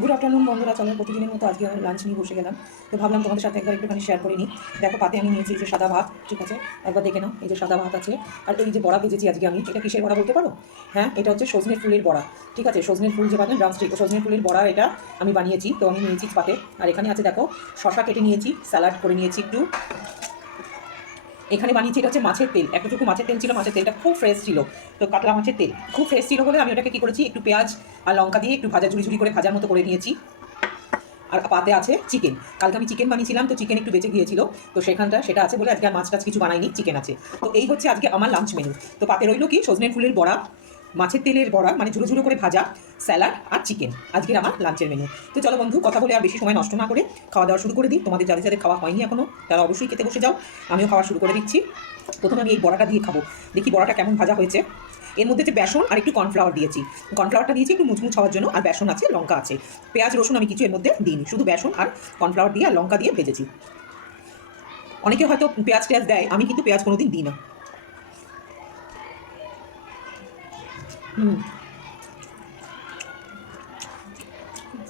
Good afternoon বন্ধুরা, চলো প্রতিদিনের মতো আজকে আমি লাঞ্চ নিয়ে বসে গেলাম। তো ভাবলাম তোমাদের সাথে একবার একটুখানি শেয়ার করে নিই। দেখো পাতে আমি নিয়েছি এই যে সাদা ভাত, ঠিক আছে, একবার দেখে নাও। এই যে সাদা ভাত আছে, আর এই যে বড়া ভেজেছি আজকে আমি। এটা কিসের বড়া বলতে পারো? হ্যাঁ, এটা হচ্ছে সজনের ফুলের বড়া, ঠিক আছে। সজনের ফুল যে বানান ড্রামস্টিক, সজনের ফুলের বড়া এটা আমি বানিয়েছি। তো আমি নিয়েছি পাতে, আর এখানে আছে দেখো শশা কেটে নিয়েছি, স্যালাড করে নিয়েছি একটু। এখানে বানিয়েছি এটা হচ্ছে মাছের তেল, এতটুকু মাছের তেল ছিল, মাছের তেলটা খুব ফ্রেশ ছিল। তো কাতলা মাছের তেল খুব ফ্রেশ ছিল বলে আমি ওটাকে কী করেছি, একটু পেঁয়াজ আর লঙ্কা দিয়ে একটু ভাজা ঝুড়ি ঝুড়ি করে ভাজার মতো করে নিয়েছি। আর পাতে আছে চিকেন, কালকে আমি চিকেন বানিয়েছিলাম, তো চিকেন একটু বেঁচে গিয়েছিল, তো সেটা আছে বলে আজকে আর মাছ টাছ কিছু বানাইনি, চিকেন আছে। তো এই হচ্ছে আজকে আমার লাঞ্চ মেনু। তো পাতে রইল কি, সজনের ফুলের বড়া, মাছের তেলের বড়া মানে ঝুড়ো ঝুড়ো করে ভাজা, স্যালাড আর চিকেন, আজকের আমার লাঞ্চের মেনু। তো চলো বন্ধু, কথা বলে আর বেশি সময় নষ্ট না করে খাওয়া দাওয়া শুরু করে দিই। তোমাদের যাদের যাদের খাওয়া হয়নি এখনও, তারা অবশ্যই খেতে বসে যাও, আমিও খাওয়া শুরু করে দিচ্ছি। প্রথমে আমি এই বড়াটা দিয়ে খাবো, দেখি বড়াটা কেমন ভাজা হয়েছে। এর মধ্যে যে বেসন আর একটু কর্নফ্লাওয়ার দিয়েছি, কর্নফ্লাওয়ারটা দিয়েছি একটু মুচমুচ হওয়ার জন্য, আর বেসন আছে, লঙ্কা আছে, পেঁয়াজ রসুন আমি কিছু এর মধ্যে দিইনি, শুধু বেসন আর কর্নফ্লাওয়ার দিয়ে আর লঙ্কা দিয়ে ভেজেছি। অনেকে হয়তো পেঁয়াজ টেয়াজ দেয়, আমি কিন্তু পেঁয়াজ কোনোদিন দিই না। হুম,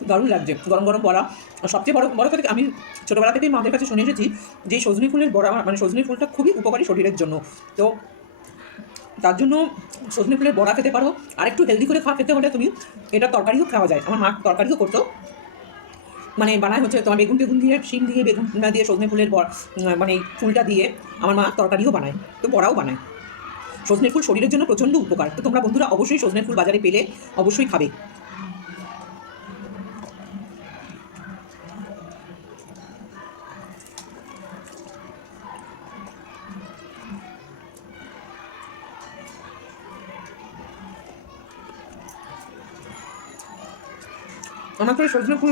দারুণ লাগছে গরম গরম বড়া। আর সবচেয়ে বড় বড় কথা, আমি ছোটোবেলা থেকেই মাদের কাছে শুনে এসেছি যে সজনে ফুলের বড়া মানে সজনে ফুলটা খুবই উপকারী শরীরের জন্য। তো তার জন্য সজনে ফুলের বড়া খেতে পারো। আর একটু হেলদি করে খেতে হলে তুমি এটা তরকারিও খাওয়া যায়, আমার মা তরকারিও করতো, মানে বানায় হচ্ছে তোমার বেগুন টেগুন দিয়ে, শিম দিয়ে, বেগুন দিয়ে সজনে ফুলের মানে ফুলটা দিয়ে আমার মা তরকারিও বানায়, তো বড়াও বানায়। সজনে ফুল শরীরের জন্য প্রচণ্ড উপকার। তো তোমরা বন্ধুরা অবশ্যই সজনে ফুল বাজারে পেলে অবশ্যই খাবে। আমার তো সজনে ফুল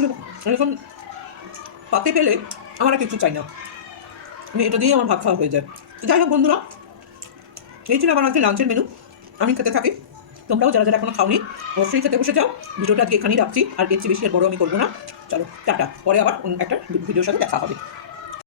এরকম পাতে পেলে আমার আর কিছু চাই না, আমি এটা দিয়েই আমার ভাত খাওয়া হয়ে যায়। তো যাই হোক বন্ধুরা, এই ছিল আমার আজকে লাঞ্চের মেনু। আমি খেতে থাকি, তোমরাও যারা যারা এখনো খাওনি অবশ্যই খেতে বসে যাও। ভিডিওটা আজকে এখানেই রাখছি, আর এর চেয়ে বেশি আর বড় আমি করবো না। চলো টাটা, পরে আবার একটা ভিডিওর সাথে দেখা হবে।